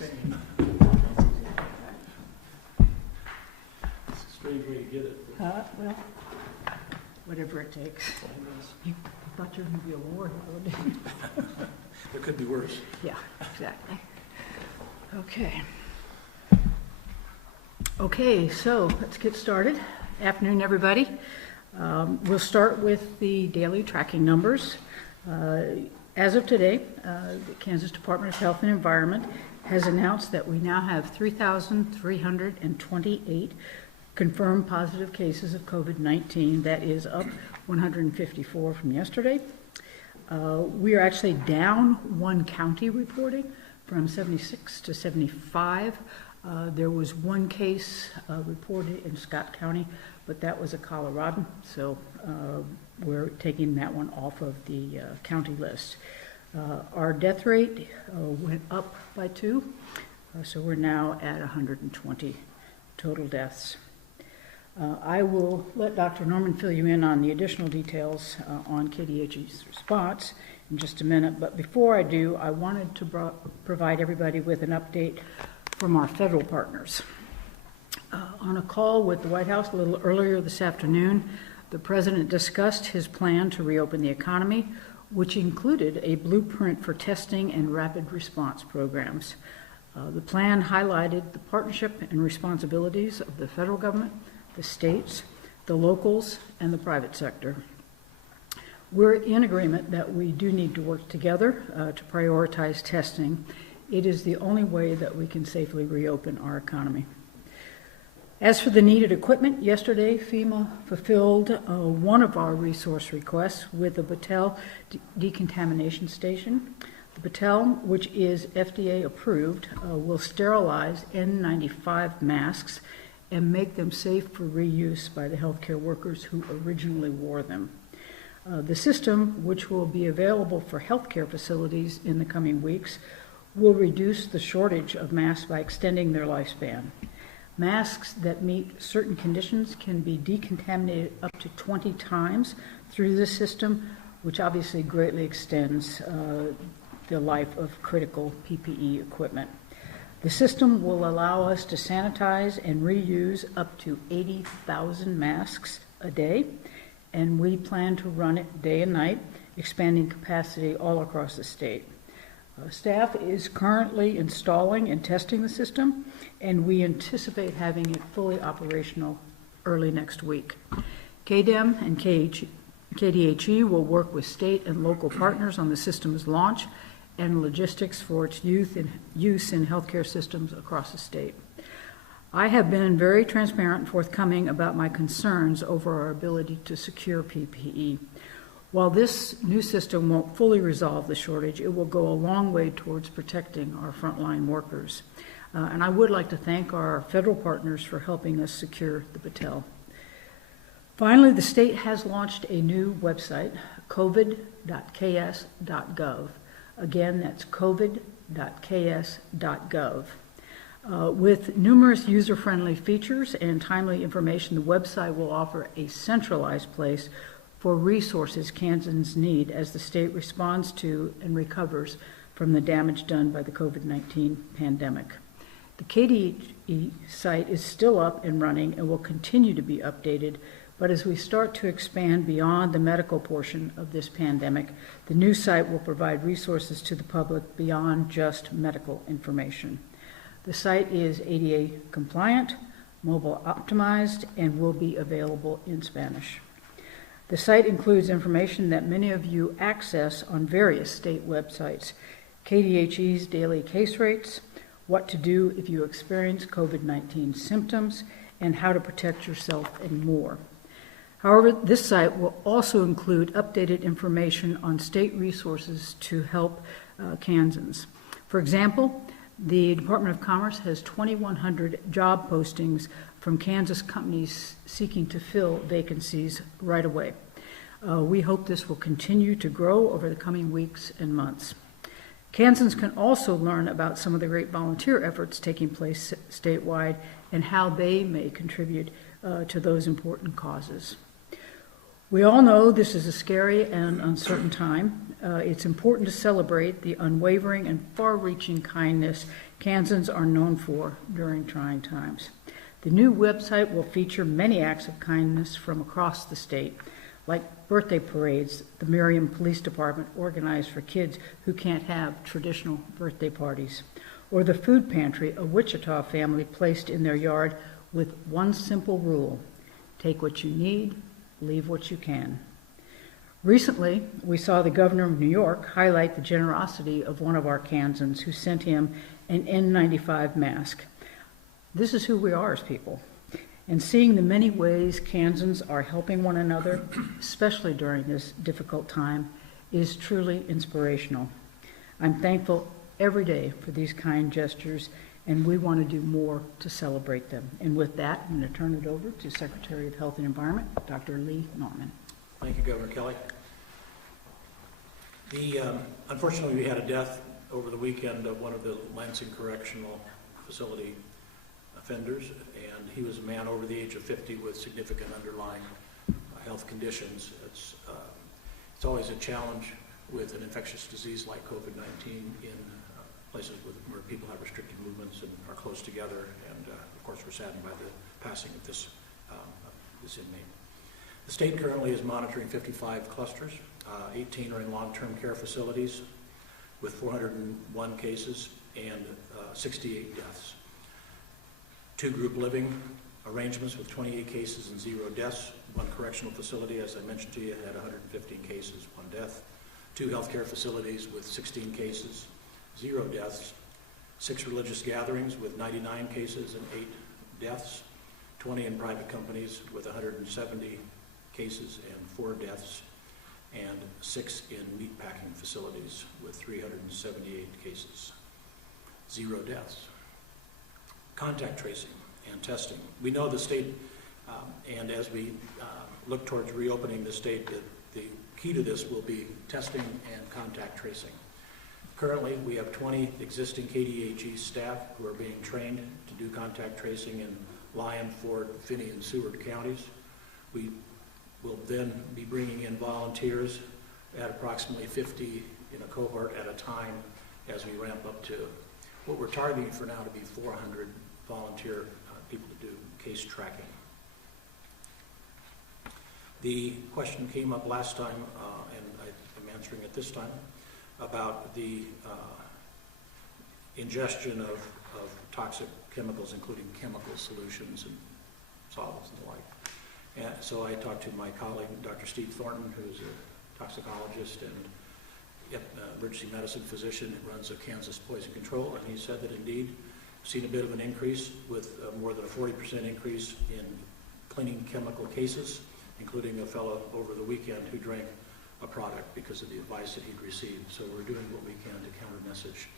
It's a strange way to get it. Well, whatever it takes. You thought you were going to be a war hero, didn't you? There could be worse. Yeah, exactly. Okay. Okay, so let's get started. Afternoon, everybody. We'll start with the daily tracking numbers. As of today, the Kansas Department of Health and Environment has announced that we now have 3,328 confirmed positive cases of COVID-19. That is up 154 from yesterday. We are actually down one county reporting from 76 to 75. There was one case reported in Scott County, but that was a Coloradan, so we're taking that one off of the county list. Our death rate went up by 2, so we're now at 120 total deaths. I will let Dr. Norman fill you in on the additional details on KDHE's response in just a minute, but before I do, I wanted to provide everybody with an update from our federal partners. On a call with the White House a little earlier this afternoon, the President discussed his plan to reopen the economy, which included a blueprint for testing and rapid response programs. The plan highlighted the partnership and responsibilities of the federal government, the states, the locals, and the private sector. We're in agreement that we do need to work together to prioritize testing. It is the only way that we can safely reopen our economy. As for the needed equipment, yesterday FEMA fulfilled one of our resource requests with the Patel Decontamination Station. The Patel, which is FDA approved, will sterilize N95 masks and make them safe for reuse by the healthcare workers who originally wore them. The system, which will be available for healthcare facilities in the coming weeks, will reduce the shortage of masks by extending their lifespan. Masks that meet certain conditions can be decontaminated up to 20 times through this system, which obviously greatly extends the life of critical PPE equipment. The system will allow us to sanitize and reuse up to 80,000 masks a day, and we plan to run it day and night, expanding capacity all across the state. Staff is currently installing and testing the system, and we anticipate having it fully operational early next week. KDEM and KDHE will work with state and local partners on the system's launch and logistics for its use in healthcare systems across the state. I have been very transparent and forthcoming about my concerns over our ability to secure PPE. While this new system won't fully resolve the shortage, it will go a long way towards protecting our frontline workers. And I would like to thank our federal partners for helping us secure the Patel. Finally, the state has launched a new website, covid.ks.gov. Again, that's covid.ks.gov. With numerous user-friendly features and timely information, the website will offer a centralized place for resources Kansans need as the state responds to and recovers from the damage done by the COVID-19 pandemic. The KDHE site is still up and running and will continue to be updated, but as we start to expand beyond the medical portion of this pandemic, the new site will provide resources to the public beyond just medical information. The site is ADA compliant, mobile optimized, and will be available in Spanish. The site includes information that many of you access on various state websites: KDHE's daily case rates, what to do if you experience COVID-19 symptoms, and how to protect yourself, and more. However, this site will also include updated information on state resources to help Kansans. For example, the Department of Commerce has 2,100 job postings from Kansas companies seeking to fill vacancies right away. We hope this will continue to grow over the coming weeks and months. Kansans can also learn about some of the great volunteer efforts taking place statewide and how they may contribute to those important causes. We all know this is a scary and uncertain time. it's important to celebrate the unwavering and far-reaching kindness Kansans are known for during trying times. The new website will feature many acts of kindness from across the state, like birthday parades the Merriam Police Department organized for kids who can't have traditional birthday parties, or the food pantry a Wichita family placed in their yard with one simple rule: take what you need, leave what you can. Recently, we saw the governor of New York highlight the generosity of one of our Kansans who sent him an N95 mask. This is who we are as people. And seeing the many ways Kansans are helping one another, especially during this difficult time, is truly inspirational. I'm thankful every day for these kind gestures, and we want to do more to celebrate them. And with that, I'm going to turn it over to Secretary of Health and Environment, Dr. Lee Norman. Thank you, Governor Kelly. Unfortunately, we had a death over the weekend of one of the Lansing Correctional Facility offenders, and he was a man over the age of 50 with significant underlying health conditions. It's always a challenge with an infectious disease like COVID-19 in places where people have restricted movements and are close together, and of course we're saddened by the passing of this inmate. The state currently is monitoring 55 clusters. 18 are in long-term care facilities with 401 cases and 68 deaths. 2 group living arrangements with 28 cases and 0 deaths. 1 correctional facility, as I mentioned to you, had 115 cases, 1 death. 2 healthcare facilities with 16 cases, 0 deaths. 6 religious gatherings with 99 cases and 8 deaths. 20 in private companies with 170 cases and 4 deaths. And 6 in meatpacking facilities with 378 cases, 0 deaths. Contact tracing and testing. We know the state, and as we look towards reopening the state, that the key to this will be testing and contact tracing. Currently, we have 20 existing KDHE staff who are being trained to do contact tracing in Lyon, Ford, Finney, and Seward counties. We will then be bringing in volunteers at approximately 50 in a cohort at a time as we ramp up to what we're targeting for now to be 400 volunteer people to do case tracking. The question came up last time, and I'm answering it this time, about the ingestion of toxic chemicals, including chemical solutions and solvents and the like. And so I talked to my colleague, Dr. Steve Thornton, who's a toxicologist and emergency medicine physician who runs a Kansas Poison Control, and he said that indeed seen a bit of an increase with more than a 40% increase in cleaning chemical cases, including a fellow over the weekend who drank a product because of the advice that he'd received. So we're doing what we can to counter message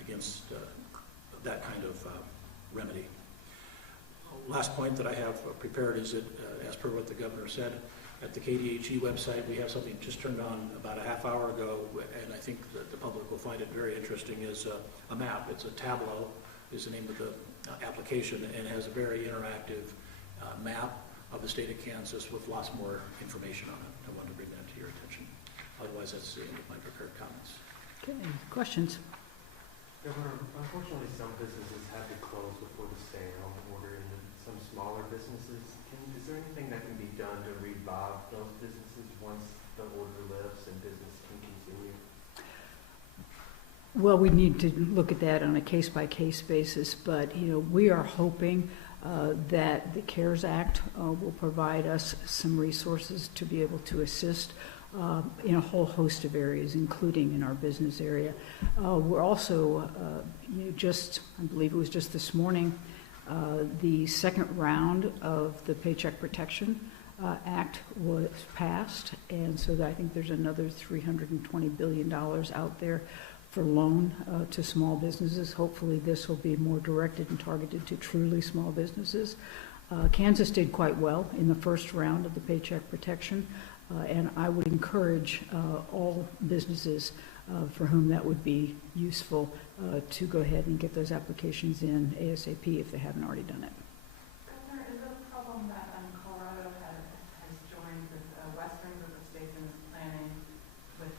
against that kind of remedy. Last point that I have prepared is that, as per what the governor said, at the KDHE website, we have something just turned on about a half hour ago, and I think that the public will find it very interesting, is a map. It's a Tableau, is the name of the application, and has a very interactive map of the state of Kansas with lots more information on it. I wanted to bring that to your attention. Otherwise, that's the end of my prepared comments. Okay, questions? Governor, unfortunately, some businesses had to close before the stay-at-home order, and some smaller businesses. Is there anything that can be done to revive those businesses once the order lifts and business can continue? Well, we need to look at that on a case-by-case basis, but we are hoping that the CARES Act will provide us some resources to be able to assist in a whole host of areas, including in our business area. We're also, I believe it was just this morning, the second round of the Paycheck Protection Act was passed, and so I think there's another $320 billion out there for loan to small businesses. Hopefully this will be more directed and targeted to truly small businesses. Kansas did quite well in the first round of the Paycheck Protection, and I would encourage all businesses for whom that would be useful to go ahead and get those applications in ASAP if they haven't already done it. Governor, is it a problem that Colorado has joined with a Western group of states in planning with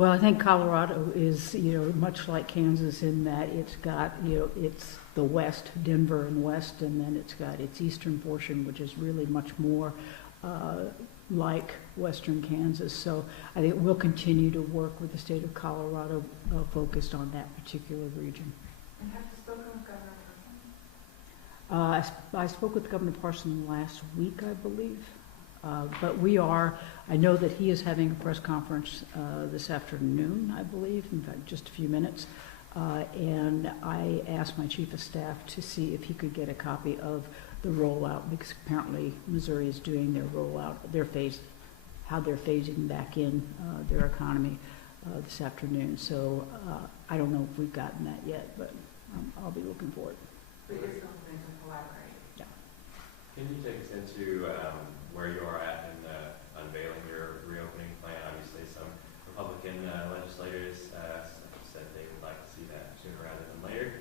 Well, I think Colorado is, much like Kansas in that it's got, it's the west, Denver and west, and then it's got its eastern portion, which is really much more like western Kansas. So I think we'll continue to work with the state of Colorado focused on that particular region. And have you spoken with Governor Parson? I spoke with Governor Parson last week, I believe. But I know that he is having a press conference this afternoon, I believe, in fact, just a few minutes. And I asked my chief of staff to see if he could get a copy of the rollout, because apparently Missouri is doing their rollout, how they're phasing back in their economy this afternoon. So I don't know if we've gotten that yet, but I'll be looking for it. But you're still going to collaborate? Yeah. Can you take us into where you are at in unveiling your reopening plan? Obviously, some Republican legislators said they would like to see that sooner rather than later.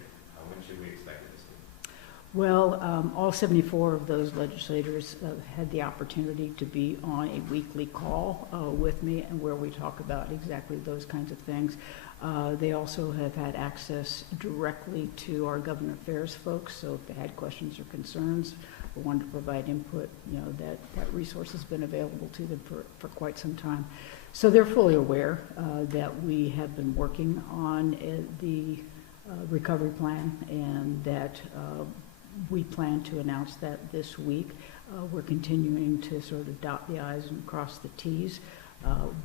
When should we expect it to see? Well, all 74 of those legislators had the opportunity to be on a weekly call with me, and where we talk about exactly those kinds of things. They also have had access directly to our government affairs folks, so if they had questions or concerns or wanted to provide input, that resource has been available to them for quite some time. So they're fully aware that we have been working on the recovery plan, and that we plan to announce that this week. We're continuing to sort of dot the I's and cross the T's.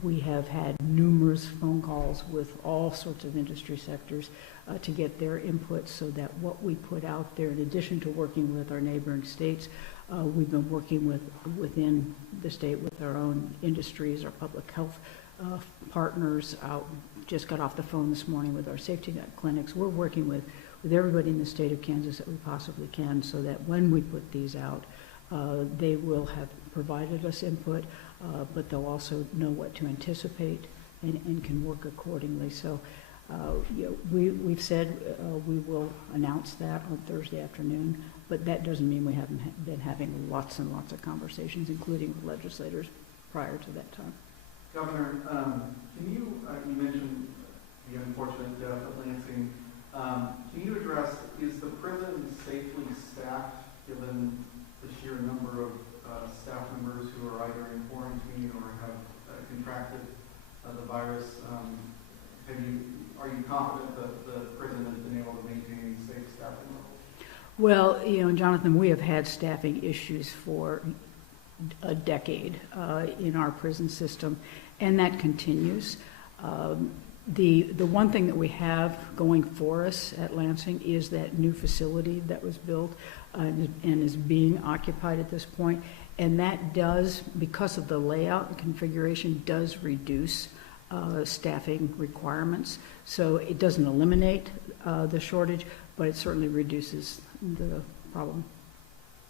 We have had numerous phone calls with all sorts of industry sectors to get their input, so that what we put out there, in addition to working with our neighboring states, we've been working within the state with our own industries, our public health partners. Just got off the phone this morning with our safety net clinics. We're working with everybody in the state of Kansas that we possibly can, so that when we put these out, they will have provided us input, but they'll also know what to anticipate and can work accordingly. So we've said we will announce that on Thursday afternoon, but that doesn't mean we haven't been having lots and lots of conversations, including with legislators, prior to that time. Governor, can you mentioned the unfortunate death at Lansing. Can you address, is the prison safely staffed, given the sheer number of staff members who are either in quarantine or have contracted the virus? Are you confident that the prison has been able to maintain safe staffing levels? Well, Jonathan, we have had staffing issues for a decade in our prison system, and that continues. The one thing that we have going for us at Lansing is that new facility that was built and is being occupied at this point, and that does, because of the layout and configuration, does reduce staffing requirements. So it doesn't eliminate the shortage, but it certainly reduces the problem.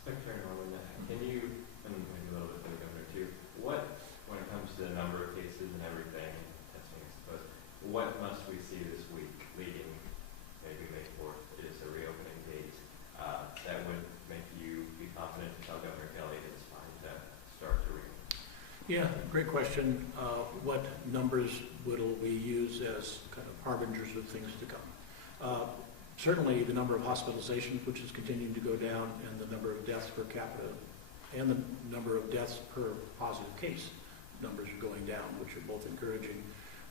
Secretary Norman, can you, and maybe a little bit to the governor too, when it comes to the number of cases and everything, testing, I suppose, what must we see this week leading, maybe May 4th is a reopening date, that would make you be confident to tell Governor Kelly that it's fine to start to reopen? Yeah, great question. What numbers will we use as kind of harbingers of things to come? Certainly the number of hospitalizations, which is continuing to go down, and the number of deaths per capita, and the number of deaths per positive case numbers are going down, which are both encouraging.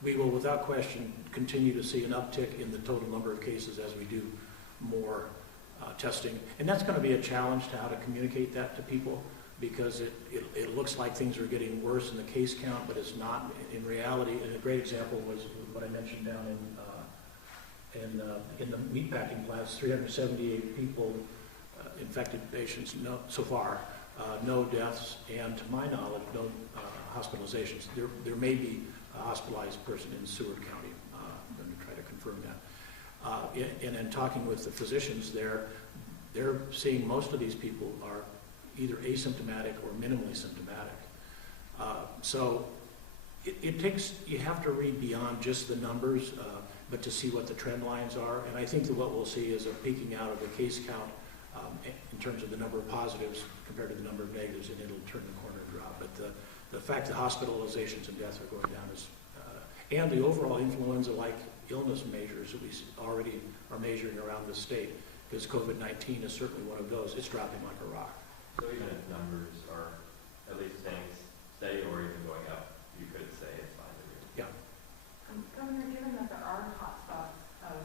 We will, without question, continue to see an uptick in the total number of cases as we do more testing. And that's going to be a challenge to how to communicate that to people, because it looks like things are getting worse in the case count, but it's not in reality. And a great example was what I mentioned down in the meatpacking plants, 378 people, infected patients so far, no deaths, and to my knowledge, no hospitalizations. There may be a hospitalized person in Seward County. I'm going to try to confirm that. And in talking with the physicians there, they're seeing most of these people are either asymptomatic or minimally symptomatic. So it takes, you have to read beyond just the numbers, but to see what the trend lines are. And I think that what we'll see is a peaking out of the case count in terms of the number of positives compared to the number of negatives, and it'll turn the corner and drop. But the fact that hospitalizations and deaths are going down is, and the overall influenza-like illness measures that we already are measuring around the state, because COVID-19 is certainly one of those. It's dropping like a rock. So even if numbers are at least staying steady or even going up, you could say it's fine to do. Yeah. Governor, given that there are hotspots of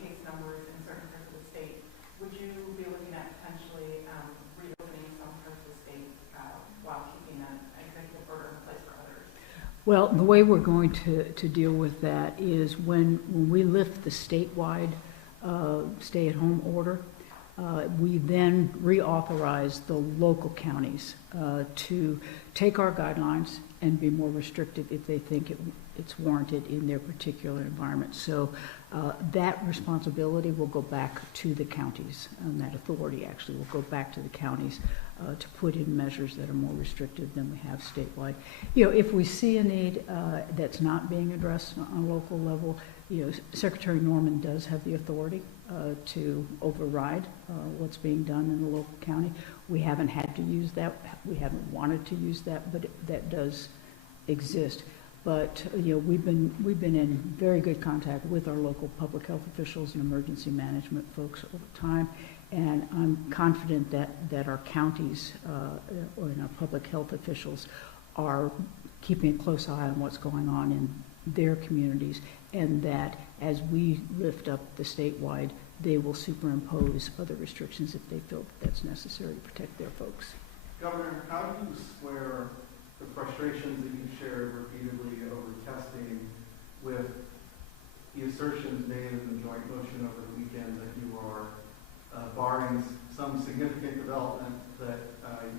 case numbers in certain parts of the state, would you be looking at potentially reopening some parts of the state while keeping an executive order in place for others? Well, the way we're going to deal with that is when we lift the statewide stay-at-home order, we then reauthorize the local counties to take our guidelines and be more restrictive if they think it's warranted in their particular environment. So that responsibility will go back to the counties, and that authority actually will go back to the counties to put in measures that are more restrictive than we have statewide. You know, if we see a need that's not being addressed on a local level, you know, Secretary Norman does have the authority to override what's being done in the local county. We haven't had to use that. We haven't wanted to use that, but that does exist. But you know, we've been in very good contact with our local public health officials and emergency management folks over time, and I'm confident that our counties and our public health officials are keeping a close eye on what's going on in their communities, and that as we lift up the statewide, they will superimpose other restrictions if they feel that's necessary to protect their folks. Governor, how do you square the frustrations that you've shared repeatedly over testing with the assertions made in the joint motion over the weekend that you are barring some significant development that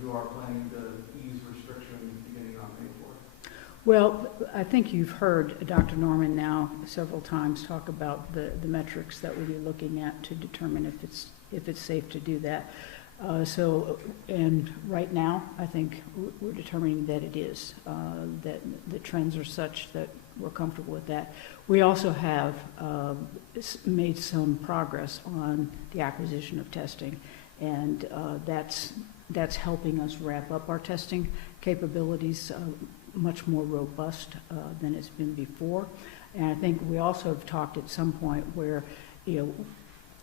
you are planning to ease restrictions beginning on May 4th? Well, I think you've heard Dr. Norman now several times talk about the metrics that we'll be looking at to determine if it's safe to do that. And right now, I think we're determining that it is, that the trends are such that we're comfortable with that. We also have made some progress on the acquisition of testing, and that's helping us ramp up our testing capabilities much more robust than it's been before. And I think we also have talked at some point where, you know,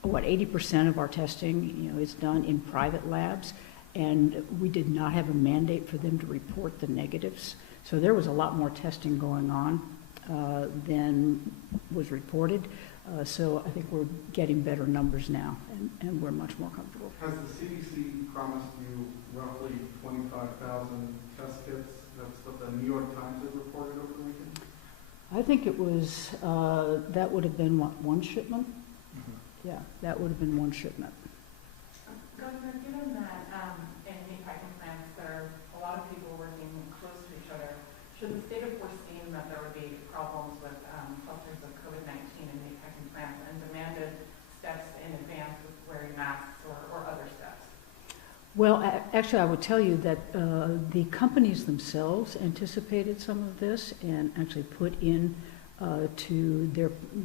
80% of our testing, you know, is done in private labs, and we did not have a mandate for them to report the negatives. So there was a lot more testing going on than was reported. So I think we're getting better numbers now, and we're much more comfortable. Has the CDC promised you roughly 25,000 test kits? That's what the New York Times had reported over the weekend? I think it was, that would have been one shipment? Yeah, that would have been one shipment. Governor, given that in meatpacking plants there are a lot of people working close to each other, should the state have foreseen that there would be problems with clusters of COVID-19 in meatpacking plants and demanded steps in advance with wearing masks or other steps? Well, actually, I would tell you that the companies themselves anticipated some of this and actually put in to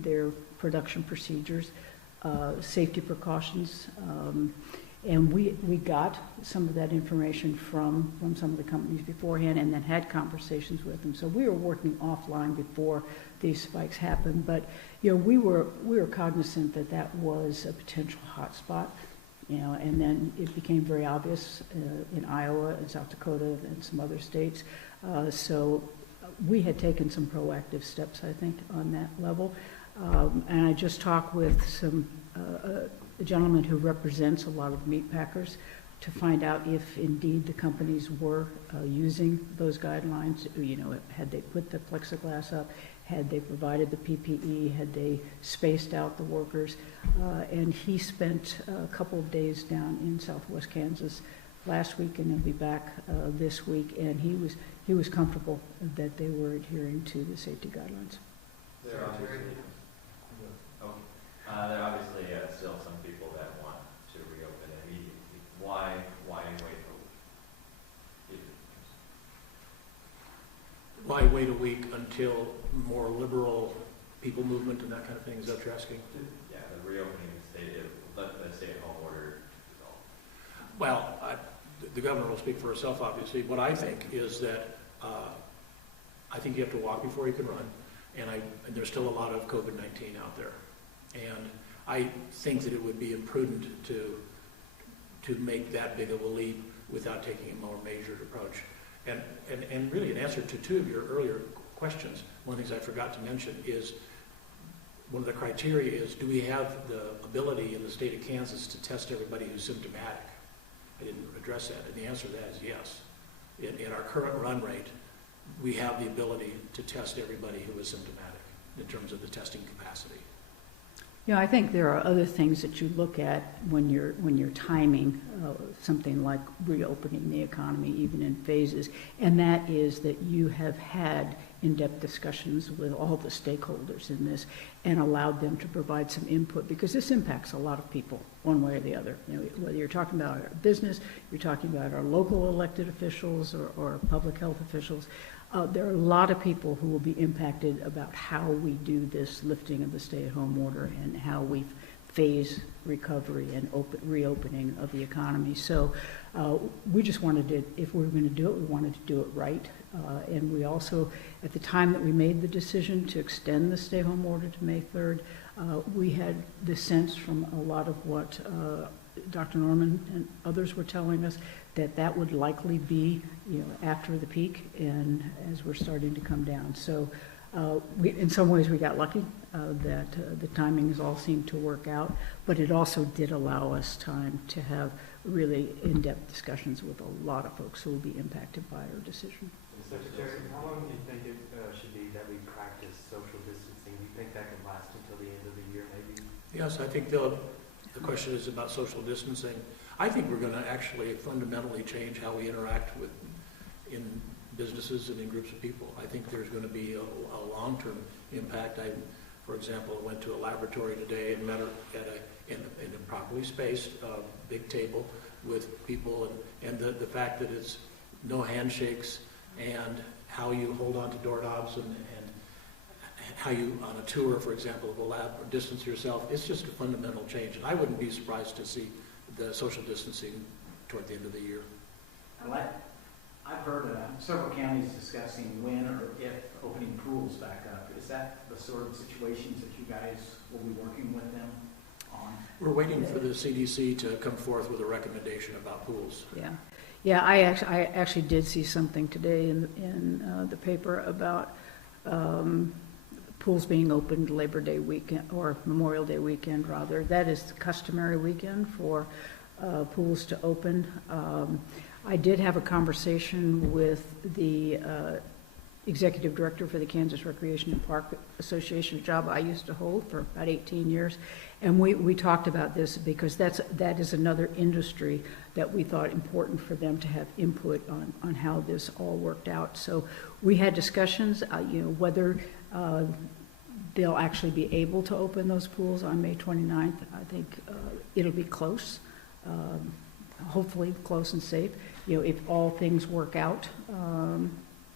their production procedures safety precautions, and we got some of that information from some of the companies beforehand, and then had conversations with them. So we were working offline before these spikes happened, but you know, we were cognizant that was a potential hot spot, you know, and then it became very obvious in Iowa and South Dakota and some other states. So we had taken some proactive steps, I think, on that level. And I just talked with a gentleman who represents a lot of meat packers to find out if indeed the companies were using those guidelines. You know, had they put the plexiglass up, had they provided the PPE, had they spaced out the workers. And he spent a couple of days down in southwest Kansas last week, and he'll be back this week, and he was comfortable that they were adhering to the safety guidelines. There are obviously still some people that want to reopen immediately. Why wait a week? Why wait a week until more liberal people movement and that kind of thing? Is that what you're asking? Yeah, the reopening the stay-at-home order resolve. Well, the governor will speak for herself, obviously. What I think is that I think you have to walk before you can run, and there's still a lot of COVID-19 out there. And I think that it would be imprudent to make that big of a leap without taking a more measured approach. And really, in answer to two of your earlier questions, one of the things I forgot to mention is, one of the criteria is, do we have the ability in the state of Kansas to test everybody who's symptomatic? I didn't address that, and the answer to that is yes. In our current run rate, we have the ability to test everybody who is symptomatic in terms of the testing capacity. You know, I think there are other things that you look at when you're timing something like reopening the economy, even in phases, and that is that you have had in-depth discussions with all the stakeholders in this and allowed them to provide some input, because this impacts a lot of people one way or the other. You know, whether you're talking about our business, you're talking about our local elected officials or public health officials, there are a lot of people who will be impacted about how we do this lifting of the stay-at-home order and how we phase recovery and reopening of the economy. So we just wanted to, if we were going to do it, we wanted to do it right. And we also, at the time that we made the decision to extend the stay-home order to May 3rd, we had the sense from a lot of what Dr. Norman and others were telling us that would likely be, you know, after the peak and as we're starting to come down. So in some ways we got lucky that the timings all seemed to work out, but it also did allow us time to have really in-depth discussions with a lot of folks who will be impacted by our decision. Secretary, how long do you think it should be that we practice social distancing? Do you think that can last until the end of the year, maybe? Yes, I think the question is about social distancing. I think we're going to actually fundamentally change how we interact in businesses and in groups of people. I think there's going to be a long-term impact. For example, went to a laboratory today and met in a properly spaced big table with people, and the fact that it's no handshakes and how you hold on to doorknobs and how you, on a tour, for example, of a lab, distance yourself. It's just a fundamental change, and I wouldn't be surprised to see the social distancing toward the end of the year. I've heard several counties discussing when or if opening pools back up. Is that the sort of situations that you guys will be working with them on? We're waiting for the CDC to come forth with a recommendation about pools. Yeah. I actually did see something today in the paper about pools being opened Labor Day weekend, or Memorial Day weekend rather. That is the customary weekend for pools to open. I did have a conversation with the executive director for the Kansas Recreation and Park Association, a job I used to hold for about 18 years. And we talked about this because that is another industry that we thought important for them to have input on how this all worked out. So we had discussions, whether they'll actually be able to open those pools on May 29th. I think it'll be close, hopefully close and safe. If all things work out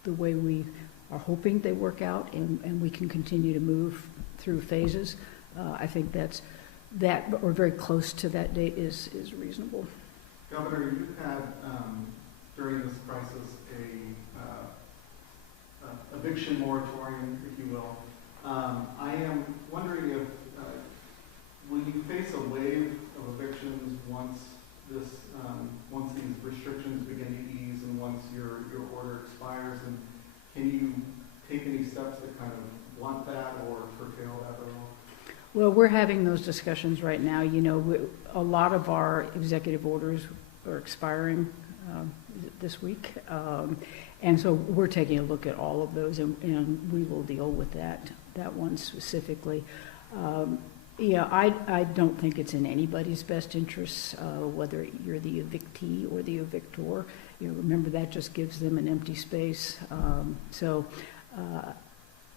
the way we are hoping they work out, and we can continue to move through phases, I think that or very close to that date is reasonable. Governor, you've had during this crisis a eviction moratorium, if you will. I am wondering if will you face a wave of evictions once these restrictions begin to ease and once your order expires, and can you take any steps to kind of blunt that or curtail that at all? Well, we're having those discussions right now. A lot of our executive orders are expiring this week, and so we're taking a look at all of those, and we will deal with that one specifically. I don't think it's in anybody's best interests, whether you're the evictee or the evictor. Remember, that just gives them an empty space.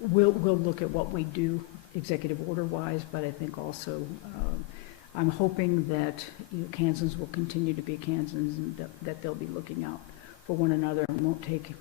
We'll look at what we do executive order wise, but I think also I'm hoping that Kansans will continue to be Kansans, and that they'll be looking out for one another and won't take it